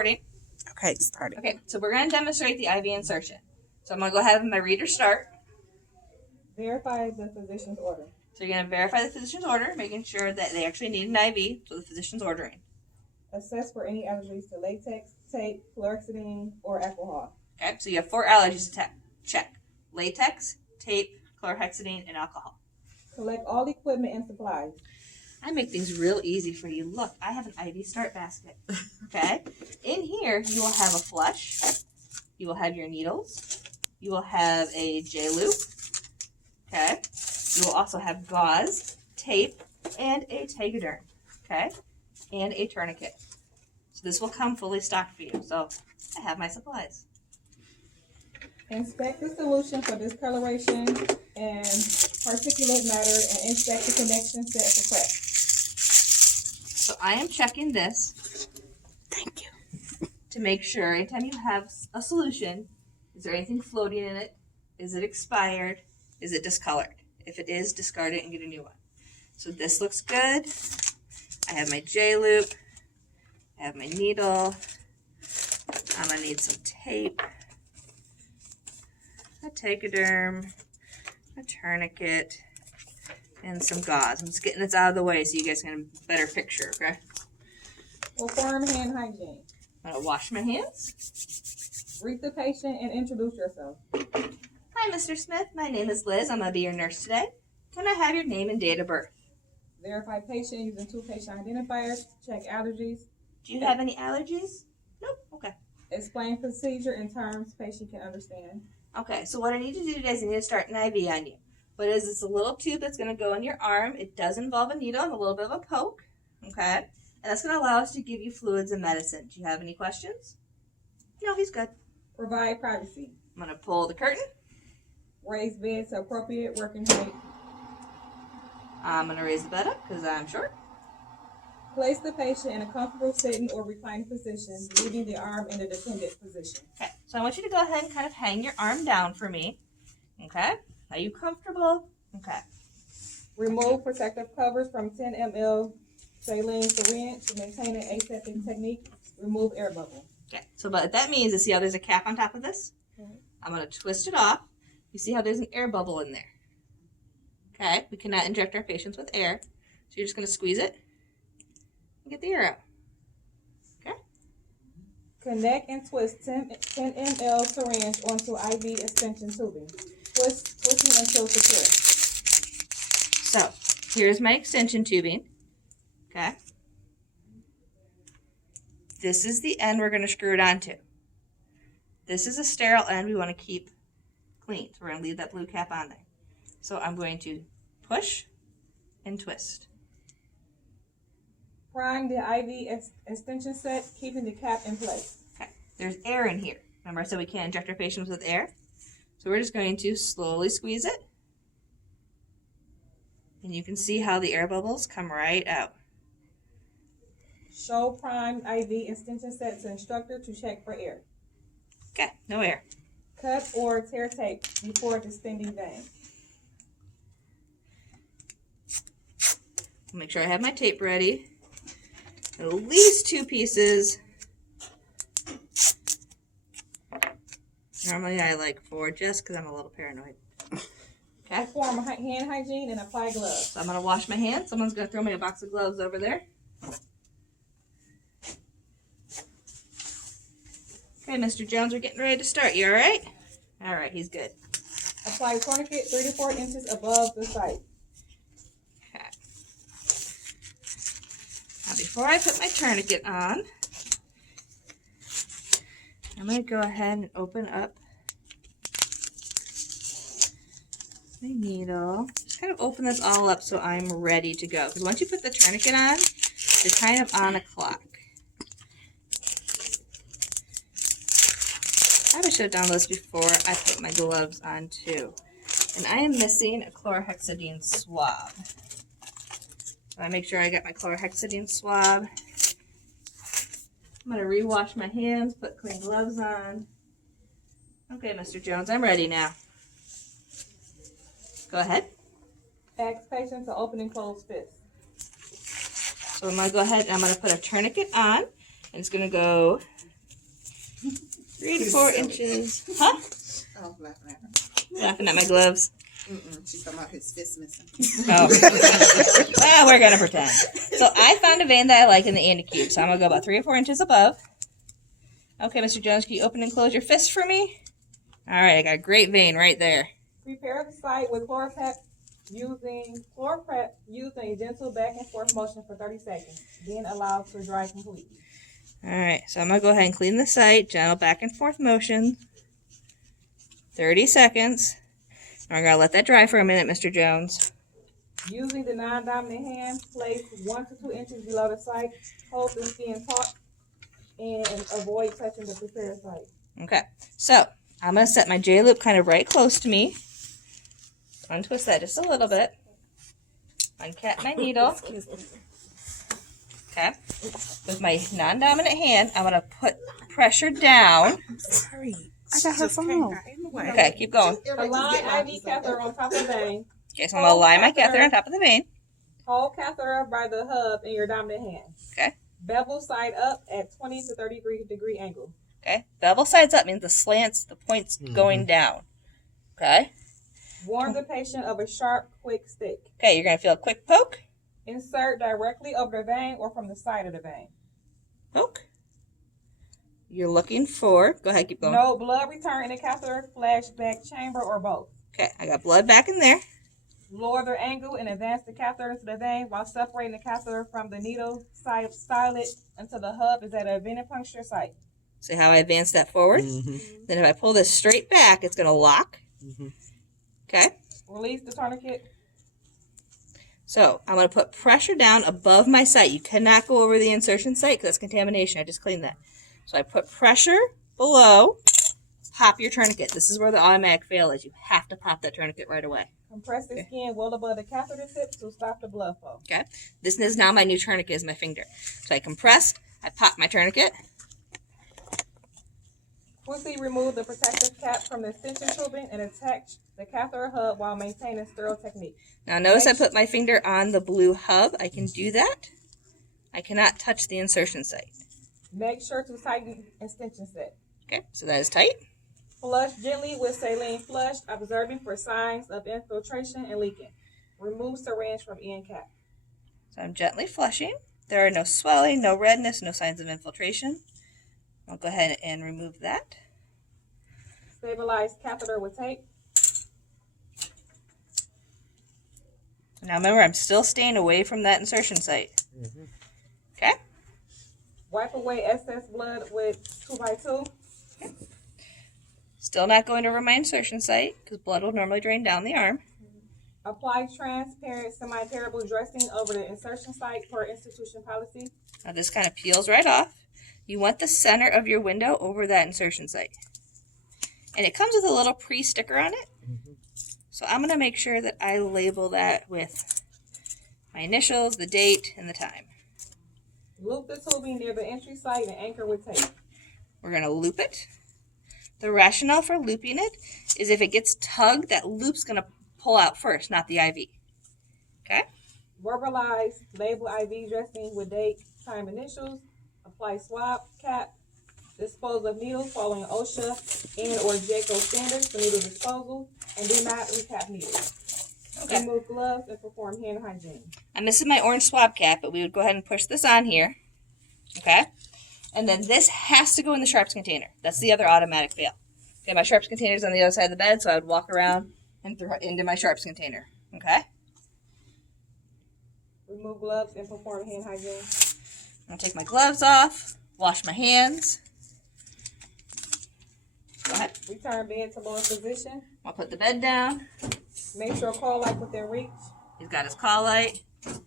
recording. Okay, started. Okay, so we're going to demonstrate the IV insertion. So I'm going to go ahead and my reader start. Verify the physician's order. So you're going to verify the physician's order, making sure that they actually need an IV, so the physician's ordering. Assess for any allergies to latex, tape, chlorhexidine, or alcohol. Okay, so you have 4 allergies to check. Latex, tape, chlorhexidine, and alcohol. Collect all equipment and supplies. I make things real easy for you. Look, I have an IV start basket. Okay? In here, you will have a flush. You will have your needles. You will have a J-loop. Okay? You will also have gauze, tape, and a tegaderm. Okay? And a tourniquet. So this will come fully stocked for you. So I have my supplies. Inspect the solution for discoloration and particulate matter and inspect the connection set for cracks. So I am checking this. Thank you. To make sure anytime you have a solution, is there anything floating in it? Is it expired? Is it discolored? If it is, discard it and get a new one. So this looks good. I have my J-loop. I have my needle. I'm going to need some tape, a tegaderm, a tourniquet, and some gauze. I'm just getting this out of the way so you guys can get a better picture, okay? Perform hand hygiene. I'm going to wash my hands. Greet the patient and introduce yourself. Hi, Mr. Smith. My name is Liz. I'm going to be your nurse today. Can I have your name and date of birth? Verify patient using 2 patient identifiers. Check allergies. Do you have any allergies? Nope. Okay. Explain procedure in terms patient can understand. Okay, so what I need to do today is I need to start an IV on you. What it is, it's a little tube that's going to go in your arm. It does involve a needle and a little bit of a poke. Okay? And that's going to allow us to give you fluids and medicine. Do you have any questions? No, he's good. Provide privacy. I'm going to pull the curtain. Raise bed to appropriate working height. I'm going to raise the bed up because I'm short. Place the patient in a comfortable sitting or reclining position, leaving the arm in a dependent position. Okay, so I want you to go ahead and kind of hang your arm down for me. Okay? Are you comfortable? Okay. Remove protective covers from 10 ml saline syringe to maintain an aseptic technique. Remove air bubble. Okay, so what that means is, see how there's a cap on top of this? Mhm. I'm going to twist it off. You see how there's an air bubble in there? Okay, we cannot inject our patients with air. So you're just going to squeeze it and get the air out. Okay? Connect and twist 10 ml syringe onto IV extension tubing. Twisting until secure. So here's my extension tubing. Okay? This is the end we're going to screw it onto. This is a sterile end we want to keep clean. So we're going to leave that blue cap on there. So I'm going to push and twist. Prime the IV extension set, keeping the cap in place. Okay, there's air in here. Remember I said we can't inject our patients with air? So we're just going to slowly squeeze it. And you can see how the air bubbles come right out. Show prime IV extension set to instructor to check for air. Okay, no air. Cut or tear tape before distending vein. Make sure I have my tape ready. At least 2 pieces. Normally I like 4 just because I'm a little paranoid. Okay. Perform hand hygiene and apply gloves. So I'm going to wash my hands. Someone's going to throw me a box of gloves over there. Okay, Mr. Jones, we're getting ready to start. You all right? All right, he's good. Apply tourniquet 3 to 4 inches above the site. Okay. Now, before I put my tourniquet on, I'm going to go ahead and open up my needle. Just kind of open this all up so I'm ready to go. Because once you put the tourniquet on, you're kind of on a clock. I should have done this before I put my gloves on too. And I am missing a chlorhexidine swab. So I make sure I got my chlorhexidine swab. I'm going to rewash my hands, put clean gloves on. Okay, Mr. Jones, I'm ready now. Go ahead. Ask patient to open and close fists. So I'm going to go ahead and I'm going to put a tourniquet on. And it's going to go 3 to 4 inches. Huh? I was laughing at her. Laughing at my gloves. She's talking about his fist missing. Oh. Well, we're going to pretend. So I found a vein that I like in the Andy cube. So I'm going to go about 3 or 4 inches above. Okay, Mr. Jones, can you open and close your fist for me? All right, I got a great vein right there. Prepare the site with ChlorPrep using a gentle back and forth motion for 30 seconds. Then allow to dry completely. All right, so I'm going to go ahead and clean the site. Gentle back and forth motion. 30 seconds. We're going to let that dry for a minute, Mr. Jones. Using the non-dominant hand, place 1 to 2 inches below the site. Hold the skin taut and avoid touching the prepared site. Okay, so I'm going to set my J-loop kind of right close to me. Untwist that just a little bit. Uncap my needle. Okay. With my non-dominant hand, I'm going to put pressure down. Sorry. I got her phone. Okay, keep going. Align IV catheter on top of the vein. Okay, so I'm going to line my catheter on top of the vein. Hold catheter by the hub in your dominant hand. Okay. Bevel side up at 20 to 30-degree angle. Okay. Bevel sides up means the slant's, the point's going down. Okay. Warn the patient of a sharp, quick stick. Okay, you're going to feel a quick poke. Insert directly over the vein or from the side of the vein. Poke. You're looking for, go ahead, keep going. No blood return in the catheter, flashback chamber, or both. Okay, I got blood back in there. Lower the angle and advance the catheter into the vein while separating the catheter from the needle. Style it until the hub is at a venipuncture site. See how I advance that forward? Then if I pull this straight back, it's going to lock. Okay. Release the tourniquet. So I'm going to put pressure down above my site. You cannot go over the insertion site because that's contamination. I just cleaned that. So I put pressure below. Pop your tourniquet. This is where the automatic fail is. You have to pop that tourniquet right away. Compress the skin well above the catheter tip to stop the blood flow. Okay. This is now my new tourniquet is my finger. So I compressed. I popped my tourniquet. Quickly remove the protective cap from the extension tubing and attach the catheter hub while maintaining sterile technique. Now notice I put my finger on the blue hub. I can do that. I cannot touch the insertion site. Make sure to tighten extension set. Okay, so that is tight. Flush gently with saline flush, observing for signs of infiltration and leaking. Remove syringe from end cap. So I'm gently flushing. There are no swelling, no redness, no signs of infiltration. I'll go ahead and remove that. Stabilize catheter with tape. Now remember, I'm still staying away from that insertion site. Okay? Wipe away excess blood with 2x2. Okay. Still not going over my insertion site because blood will normally drain down the arm. Apply transparent semi-permeable dressing over the insertion site per institution policy. Now this kind of peels right off. You want the center of your window over that insertion site. And it comes with a little pre-sticker on it. So I'm going to make sure that I label that with my initials, the date, and the time. Loop the tubing near the entry site and anchor with tape. We're going to loop it. The rationale for looping it is if it gets tugged, that loop's going to pull out first, not the IV. Okay? Verbalize, label IV dressing with date, time, initials. Apply swab cap. Dispose of needles following OSHA and or JCO standards for needle disposal. And do not recap needles. Okay. Remove gloves and perform hand hygiene. I'm missing my orange swab cap, but we would go ahead and push this on here. Okay? And then this has to go in the sharps container. That's the other automatic fail. Okay, my sharps container is on the other side of the bed, so I would walk around and throw it into my sharps container. Okay? Remove gloves and perform hand hygiene. I'm going to take my gloves off, wash my hands. Go ahead. Return bed to lower position. I'll put the bed down. Make sure call light within reach. He's got his call light.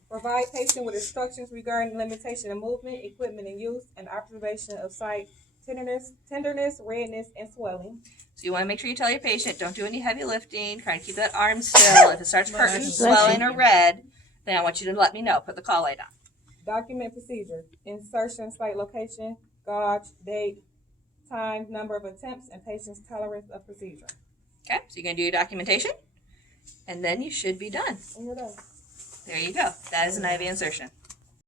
Provide patient with instructions regarding limitation of movement, equipment and use, and observation of site tenderness, redness, and swelling. So you want to make sure you tell your patient, don't do any heavy lifting. Try to keep that arm still. If it starts hurting, swelling, or red, then I want you to let me know. Put the call light on. Document procedure. Insertion, site location, gauge, date, time, number of attempts, and patient's tolerance of procedure. Okay, so you're going to do your documentation, and then you should be done. And you're done. There you go. That is an IV insertion.